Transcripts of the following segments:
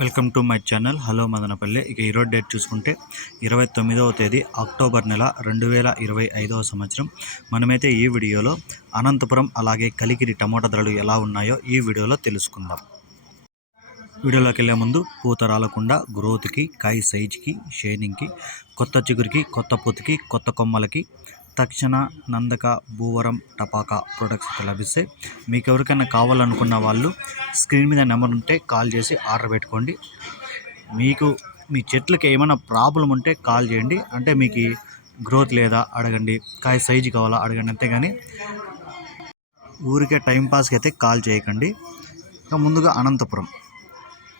Welcome to my channel. Hello Madanapalle. ఇక ఈరోజు date చూసుకుంటే ఇరవై తొమ్మిదవ తేదీ అక్టోబర్ నెల రెండు వేల ఇరవై ఐదవ సంవత్సరం. మనమైతే ఈ వీడియోలో అనంతపురం అలాగే కలికిరి టమోటా ధరలు ఎలా ఉన్నాయో ఈ వీడియోలో తెలుసుకుందాం. వీడియోలోకి వెళ్ళే ముందు పూత రాలకుండా గ్రోత్కి కాయ సైజుకి షైనింగ్కి కొత్త చిగురికి కొత్త పూతకి కొత్త కొమ్మలకి తక్షణ నందక భూవరం టపాకా ప్రొడక్ట్స్ అయితే లభిస్తాయి మీకు ఎవరికైనా కావాలనుకున్న వాళ్ళు స్క్రీన్ మీద నెంబర్ ఉంటే కాల్ చేసి ఆర్డర్ పెట్టుకోండి. మీకు మీ చెట్లకి ఏమైనా ప్రాబ్లం ఉంటే కాల్ చేయండి. అంటే మీకు గ్రోత్ లేదా అడగండి. కాయ సైజు కావాలా అడగండి. అంతేగాని ఊరికే టైంపాస్కి అయితే కాల్ చేయకండి. ఇంకా ముందుగా అనంతపురం.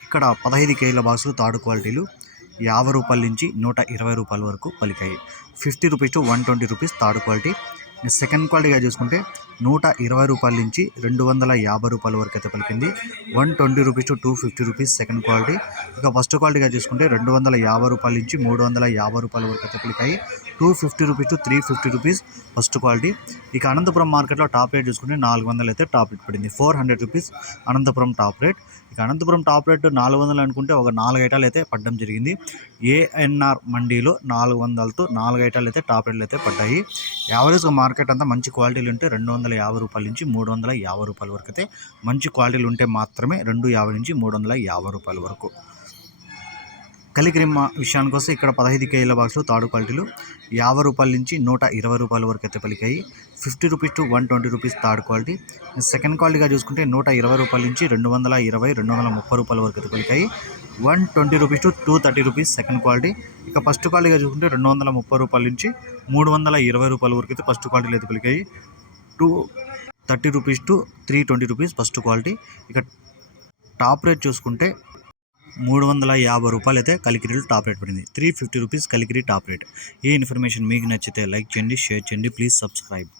ఇక్కడ పదహైదు కేజీల బాక్సులు తాడు క్వాలిటీలు యాభై రూపాయల నుంచి నూట ఇరవై రూపాయల వరకు పలికాయి. Fifty rupees to one twenty rupees third quality. Second క్వాలిటీగా చూసుకుంటే నూట ఇరవై రూపాయల నుంచి రెండు వందల యాభై రూపాయల వరకు అయితే పలికింది. One twenty rupees to two fifty rupees second quality. ఇక ఫస్ట్ క్వాలిటీగా చూసుకుంటే రెండు వందల యాభై రూపాయల నుంచి మూడు వందల యాభై రూపాయల వరకు అయితే పలికాయి. Two fifty rupees to three fifty rupees first quality. ఇక అనంతపురం మార్కెట్లో టాప్ రేట్ చూసుకుంటే నాలుగు వందలు అయితే టాప్ రేట్ పడింది. Four hundred rupees Anantapur top rate. ఇక అనంతపురం టాప్ రేట్ నాలుగు వందలు అనుకుంటే ఒక నాలుగు ఐటాలు అయితే పడడం జరిగింది. ఏఎన్ఆర్ మండీలో నాలుగు వందలతో నాలుగు ఐటాలు అయితే టాప్ రేట్లు అయితే పడ్డాయి. యావరేజ్గా మార్కెట్ అంతా మంచి క్వాలిటీలు ఉంటే రెండు వందల యాభై రూపాయల నుంచి మూడు వందల యాభై రూపాయల వరకు అయితే మంచి క్వాలిటీలు ఉంటే మాత్రమే రెండు యాభై నుంచి మూడు వందల యాభై రూపాయల వరకు. కలిగ్రిమ్మ మా విషయానికి వస్తే ఇక్కడ పదహైదు కేజీల బాక్స్లో తాడు క్వాలిటీలు. యాభై రూపాయల నుంచి నూట ఇరవై రూపాయల వరకు అయితే పలికాయి. Fifty rupees to one twenty rupees third quality. Second క్వాలిటీగా చూసుకుంటే నూట ఇరవై రూపాయల నుంచి రెండు వందల ఇరవై రెండు వందల ముప్పై రూపాయల వరకు అయితే పలికాయి. One twenty rupees to two thirty rupees second quality. ఇక ఫస్ట్ క్వాలిటీగా చూసుకుంటే రెండు వందల ముప్పై రూపాయల నుంచి మూడు వందల ఇరవై రూపాయల వరకు అయితే ఫస్ట్ క్వాలిటీలు అయితే పలికాయి. Two thirty rupees to three twenty rupees first quality. ఇక టాప్ రేట్ చూసుకుంటే మూడు వందల యాభై రూపాయలు అయితే కలికిరీలు టాప్ రేట్ పడింది. Three fifty rupees Kalikiri top rate. ఈ ఇన్ఫర్మేషన్ మీకు నచ్చితే లైక్ చేయండి షేర్ చేయండి ప్లీజ్ సబ్స్క్రైబ్.